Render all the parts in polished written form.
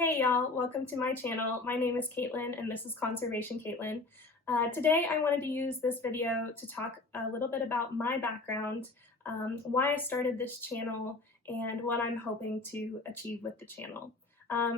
Hey y'all, welcome to my channel. My name is Caitlin and this is Conservation Caitlin. Today I wanted to use this video to talk a little bit about my background, why I started this channel, and what I'm hoping to achieve with the channel.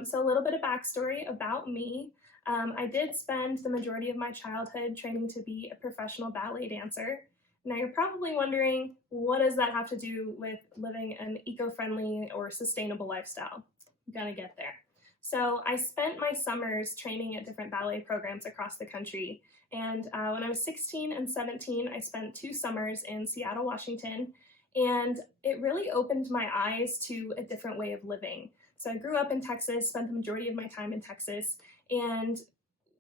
So a little bit of backstory about me. I did spend the majority of my childhood training to be a professional ballet dancer. Now you're probably wondering, what does that have to do with living an eco-friendly or sustainable lifestyle? I'm gonna get there. So I spent my summers training at different ballet programs across the country. And when I was 16 and 17, I spent 2 summers in Seattle, Washington, and it really opened my eyes to a different way of living. So I grew up in Texas, spent the majority of my time in Texas, and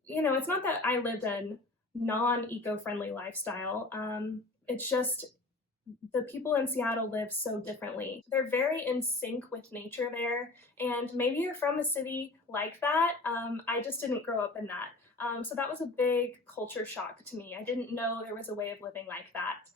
it's not that I lived a non-eco-friendly lifestyle. It's just the people in Seattle live so differently. They're very in sync with nature there, and maybe you're from a city like that. I just didn't grow up in that. So that was a big culture shock to me. I didn't know there was a way of living like that.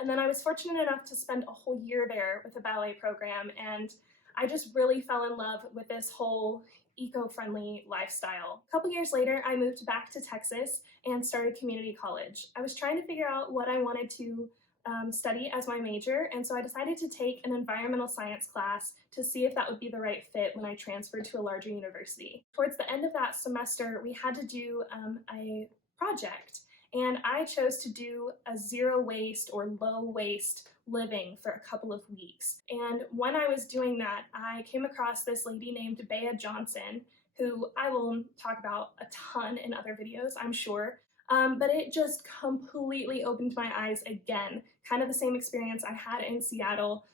And then I was fortunate enough to spend a whole year there with a ballet program, and I just really fell in love with this whole eco-friendly lifestyle. A couple years later, I moved back to Texas and started community college. I was trying to figure out what I wanted to study as my major, and so I decided to take an environmental science class to see if that would be the right fit when I transferred to a larger university. Towards the end of that semester, we had to do a project, and I chose to do a zero waste or low waste living for a couple of weeks. And when I was doing that, I came across this lady named Bea Johnson, who I will talk about a ton in other videos, I'm sure. But it just completely opened my eyes again. Kind of the same experience I had in Seattle,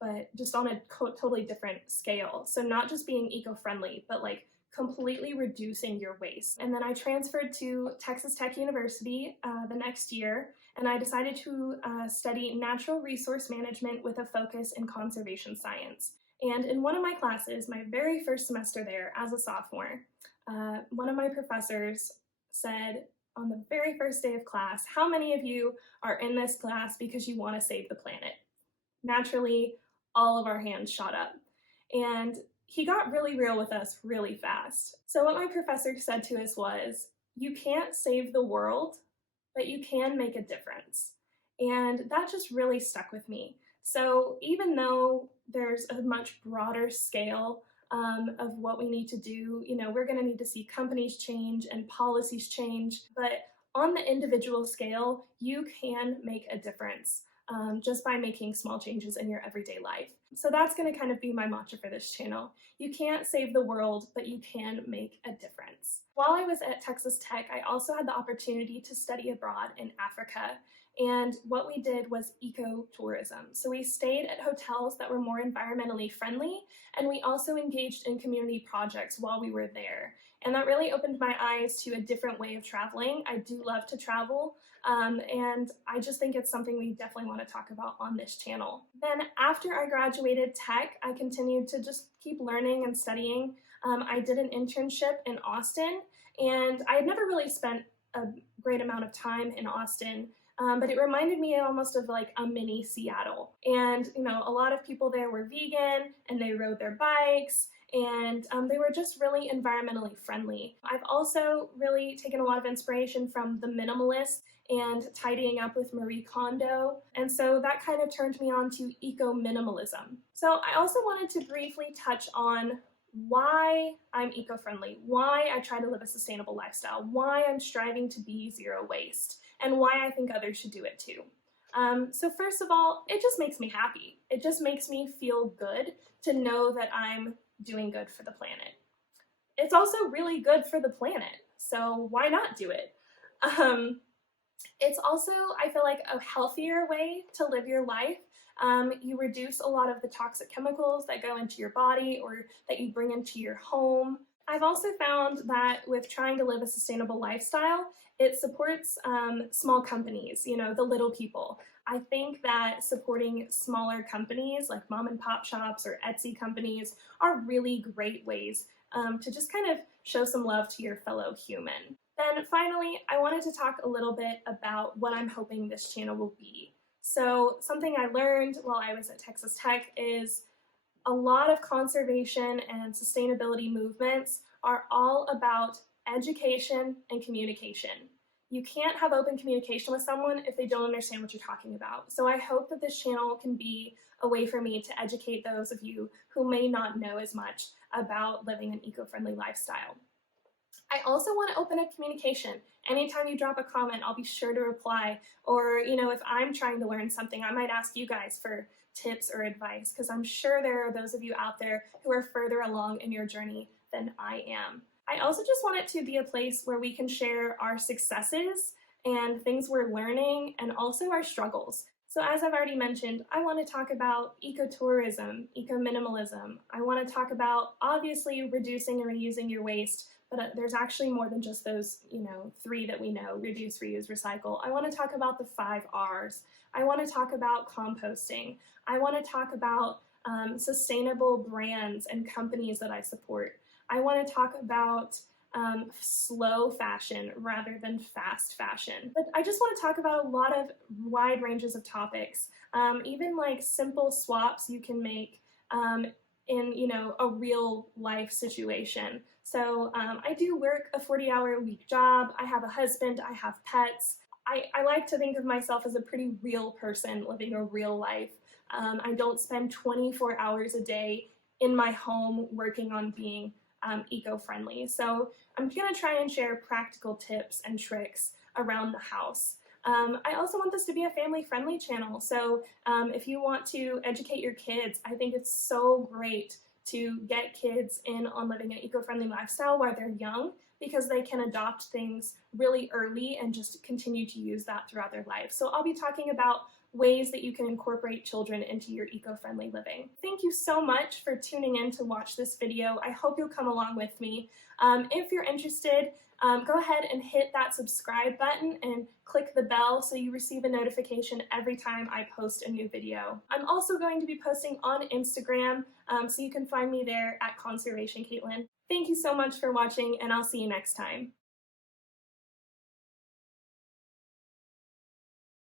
but just on a totally different scale. So not just being eco-friendly, but like completely reducing your waste. And then I transferred to Texas Tech University the next year, and I decided to study natural resource management with a focus in conservation science. And in one of my classes, my very first semester there as a sophomore, one of my professors said on the very first day of class, how many of you are in this class because you want to save the planet? Naturally, all of our hands shot up. And he got really real with us really fast. So what my professor said to us was, you can't save the world, but you can make a difference. And that just really stuck with me. So even though there's a much broader scale of what we need to do, we're going to need to see companies change and policies change, but on the individual scale, you can make a difference just by making small changes in your everyday life. So that's going to kind of be my mantra for this channel. You can't save the world, but you can make a difference. While I was at Texas Tech, I also had the opportunity to study abroad in Africa. And what we did was ecotourism. So we stayed at hotels that were more environmentally friendly, and we also engaged in community projects while we were there. And that really opened my eyes to a different way of traveling. I do love to travel, and I just think it's something we definitely want to talk about on this channel. Then after I graduated tech, I continued to just keep learning and studying. I did an internship in Austin, and I had never really spent a great amount of time in Austin, but it reminded me almost of like a mini Seattle. And a lot of people there were vegan, and they rode their bikes, and they were just really environmentally friendly. I've also really taken a lot of inspiration from the minimalists and tidying up with Marie Kondo, and so that kind of turned me on to eco-minimalism. So I also wanted to briefly touch on why I'm eco-friendly, why I try to live a sustainable lifestyle, why I'm striving to be zero waste, and why I think others should do it too. So first of all, it just makes me happy. It just makes me feel good to know that I'm doing good for the planet. It's also really good for the planet, so why not do it? It's also, I feel like, a healthier way to live your life. You reduce a lot of the toxic chemicals that go into your body or that you bring into your home. I've also found that with trying to live a sustainable lifestyle, it supports small companies, the little people. I think that supporting smaller companies like mom and pop shops or Etsy companies are really great ways to just kind of show some love to your fellow human. Then finally, I wanted to talk a little bit about what I'm hoping this channel will be. So something I learned while I was at Texas Tech is A lot of conservation and sustainability movements are all about education and communication. You can't have open communication with someone if they don't understand what you're talking about. So I hope that this channel can be a way for me to educate those of you who may not know as much about living an eco-friendly lifestyle. I also want to open up communication. Anytime you drop a comment, I'll be sure to reply. Or, if I'm trying to learn something, I might ask you guys for tips or advice, because I'm sure there are those of you out there who are further along in your journey than I am. I also just want it to be a place where we can share our successes and things we're learning, and also our struggles. So as I've already mentioned, I want to talk about ecotourism, eco-minimalism. I want to talk about, obviously, reducing and reusing your waste, but there's actually more than just those, 3 that we know: reduce, reuse, recycle. I want to talk about the 5 R's. I want to talk about composting. I want to talk about sustainable brands and companies that I support. I want to talk about slow fashion rather than fast fashion. But I just want to talk about a lot of wide ranges of topics, even like simple swaps you can make in a real life situation. So I do work a 40-hour-a-week job. I have a husband. I have pets. I like to think of myself as a pretty real person living a real life. I don't spend 24 hours a day in my home working on being eco-friendly. So I'm going to try and share practical tips and tricks around the house. I also want this to be a family-friendly channel, so if you want to educate your kids, I think it's so great to get kids in on living an eco-friendly lifestyle while they're young, because they can adopt things really early and just continue to use that throughout their life. So I'll be talking about ways that you can incorporate children into your eco-friendly living. Thank you so much for tuning in to watch this video. I hope you'll come along with me. If you're interested, go ahead and hit that subscribe button and click the bell so you receive a notification every time I post a new video. I'm also going to be posting on Instagram, so you can find me there at ConservationKaitlin. Thank you so much for watching, and I'll see you next time.